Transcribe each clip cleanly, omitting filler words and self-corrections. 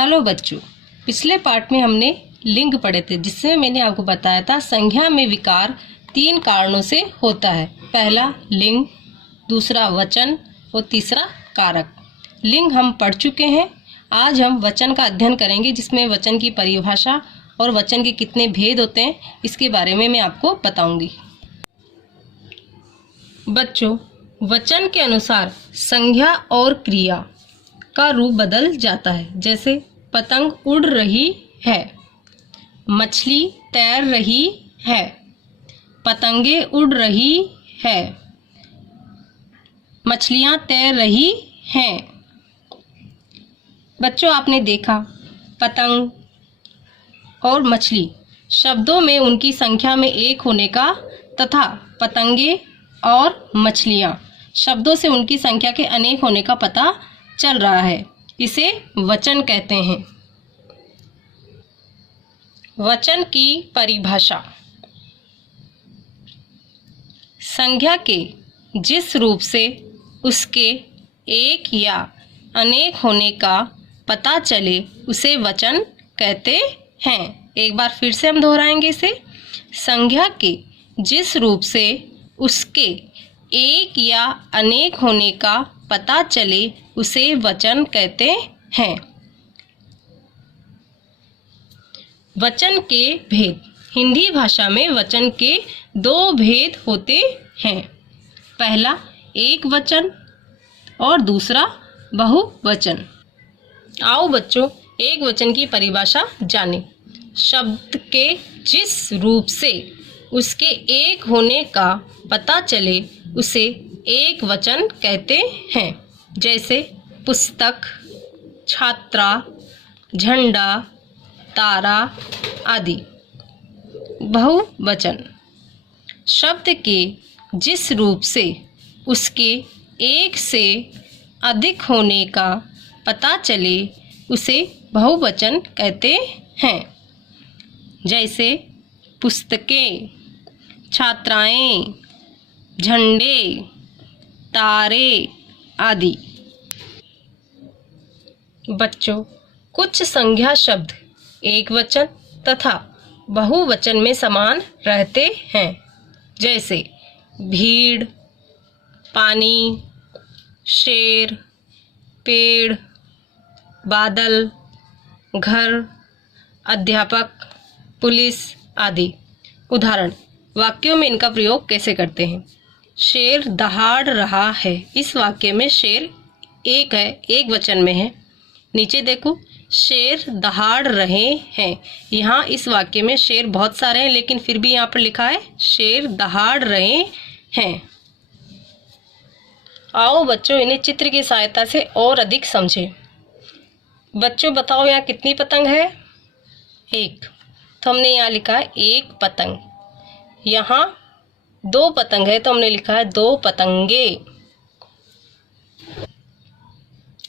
Hello बच्चों, पिछले part में हमने लिंग पढ़े थे, जिसमें मैंने आपको बताया था संज्ञा में विकार 3 कारणों से होता है। पहला लिंग, दूसरा वचन और तीसरा कारक। लिंग हम पढ़ चुके हैं। आज हम वचन का अध्ययन करेंगे, जिसमें वचन की परिभाषा और वचन के कितने भेद होते हैं इसके बारे में मैं आपको बताऊंगी। बच्चों, वचन के अनुसार संज्ञा और क्रिया का रूप बदल जाता है। जैसे पतंग उड़ रही है, मछली तैर रही है, पतंगे उड़ रही है, मछलियां तैर रही हैं। बच्चों, आपने देखा पतंग और मछली शब्दों में उनकी संख्या में एक होने का तथा पतंगे और मछलियां शब्दों से उनकी संख्या के अनेक होने का पता चल रहा है। इसे वचन कहते हैं। वचन की परिभाषा। संज्ञा के जिस रूप से उसके एक या अनेक होने का पता चले उसे वचन कहते हैं। एक बार फिर से हम दोहराएंगे इसे। संज्ञा के जिस रूप से उसके एक या अनेक होने का पता चले उसे वचन कहते हैं। वचन के भेद। हिंदी भाषा में वचन के 2 भेद होते हैं। पहला एक वचन और दूसरा बहुवचन। आओ बच्चों, एक वचन की परिभाषा जानें। शब्द के जिस रूप से उसके एक होने का पता चले उसे एक वचन कहते हैं। जैसे पुस्तक, छात्रा, झंडा, तारा आदि। बहुवचन। शब्द के जिस रूप से उसके एक से अधिक होने का पता चले उसे बहुवचन कहते हैं। जैसे पुस्तकें, छात्राएं, झंडे, तारे आदि। बच्चों, कुछ संज्ञा शब्द एक वचन तथा बहुवचन में समान रहते हैं। जैसे भीड़, पानी, शेर, पेड़, बादल, घर, अध्यापक, पुलिस आदि। उदाहरण, वाक्यों में इनका प्रयोग कैसे करते हैं। शेर दहाड़ रहा है। इस वाक्य में शेर एक है, एक वचन में है। नीचे देखो, शेर दहाड़ रहे हैं। यहाँ इस वाक्य में शेर बहुत सारे हैं, लेकिन फिर भी यहाँ पर लिखा है शेर दहाड़ रहे हैं। आओ बच्चों, इन्हें चित्र की सहायता से और अधिक समझें। बच्चों बताओ, यहाँ कितनी पतंग है? 1। तो हमने यहाँ लिखा है 1 पतंग। यहाँ 2 पतंग है तो हमने लिखा है 2 पतंगे।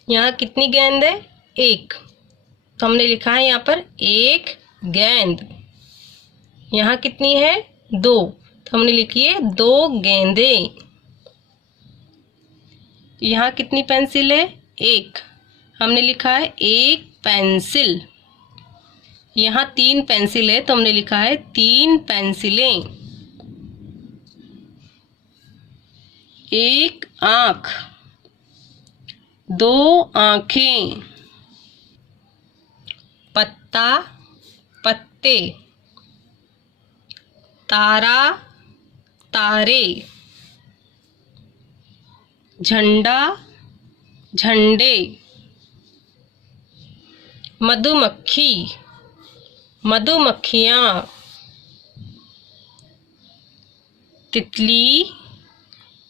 यहाँ कितनी गेंद है? 1। तो हमने लिखा है यहाँ पर 1 गेंद। यहाँ कितनी है? 2। तो हमने लिखी है 2 गेंदें। यहाँ कितनी पेंसिल है? 1। हमने लिखा है 1 पेंसिल। यहाँ 3 पेंसिल है तो हमने लिखा है 3 पेंसिलें। 1 आँख, 2 आँखें। पत्ता, पत्ते, तारा, तारे, झंडा, झंडे, मधुमक्खी, मधुमक्खियाँ, तितली,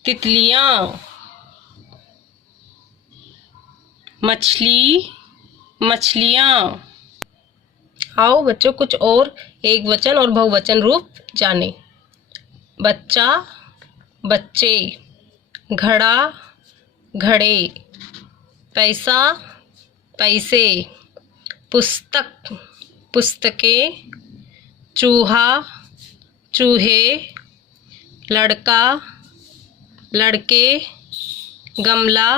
तितलियाँ, मछली, मछलियाँ। आओ बच्चों, कुछ और एक वचन और बहुवचन रूप जानें। बच्चा, बच्चे, घड़ा, घड़े, पैसा, पैसे, पुस्तक, पुस्तकें, चूहा, चूहे, लड़का, लड़के, गमला,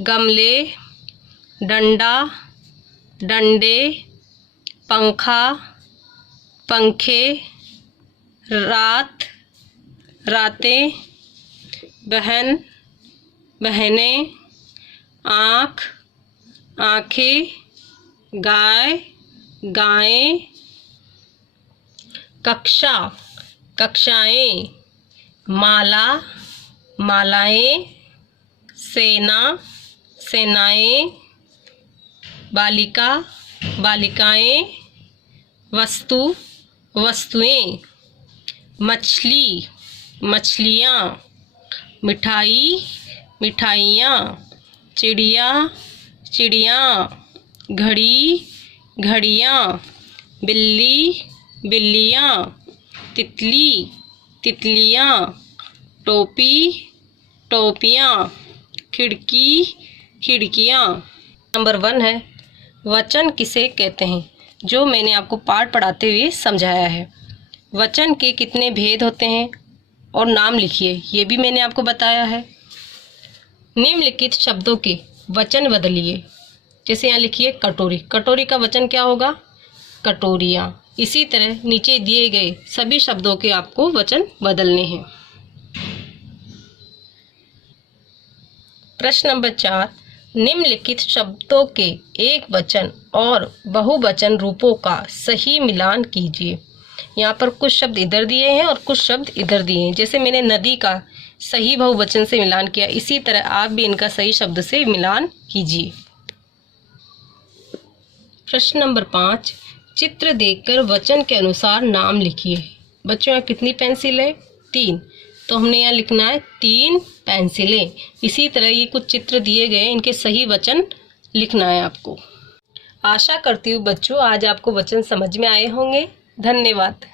गमले, डंडा, डंडे, पंखा, पंखे, रात, रातें, बहन, बहनें, आँख, आँखें, गाय, गायें, कक्षा, कक्षाएं, माला, मालाएं, सेना, सेनाएं, बालिका, बालिकाएं, वस्तु, वस्तुएं, मछली, मछलियाँ, मिठाई, मिठाइयाँ, चिड़िया, चिड़ियाँ, घड़ी, घड़ियाँ, बिल्ली, बिल्लियाँ, तितली, तितलियाँ, टोपी, टोपियाँ, खिड़की, खिड़कियाँ। नंबर 1 है वचन किसे कहते हैं, जो मैंने आपको पाठ पढ़ाते हुए समझाया है। वचन के कितने भेद होते हैं और नाम लिखिए, ये भी मैंने आपको बताया है। निम्नलिखित शब्दों के वचन बदलिए। जैसे यहाँ लिखिए कटोरी, कटोरी का वचन क्या होगा? कटोरियाँ। इसी तरह नीचे दिए गए सभी शब्दों के आपको वचन बदलने हैं। प्रश्न नंबर 4, निम्नलिखित शब्दों के एक वचन और बहुवचन रूपों का सही मिलान कीजिए। यहाँ पर कुछ शब्द इधर दिए हैं और कुछ शब्द इधर दिए हैं। जैसे मैंने नदी का सही बहुवचन से मिलान किया, इसी तरह आप भी इनका सही शब्द से मिलान कीजिए। प्रश्न नंबर 5, चित्र देखकर वचन के अनुसार नाम लिखिए। बच्चों यहाँ कितनी पेंसिलें? 3, तो हमने यहाँ लिखना है 3 पेंसिलें। इसी तरह ये कुछ चित्र दिए गए, इनके सही वचन लिखना है आपको। आशा करती हूँ बच्चों आज आपको वचन समझ में आए होंगे। धन्यवाद।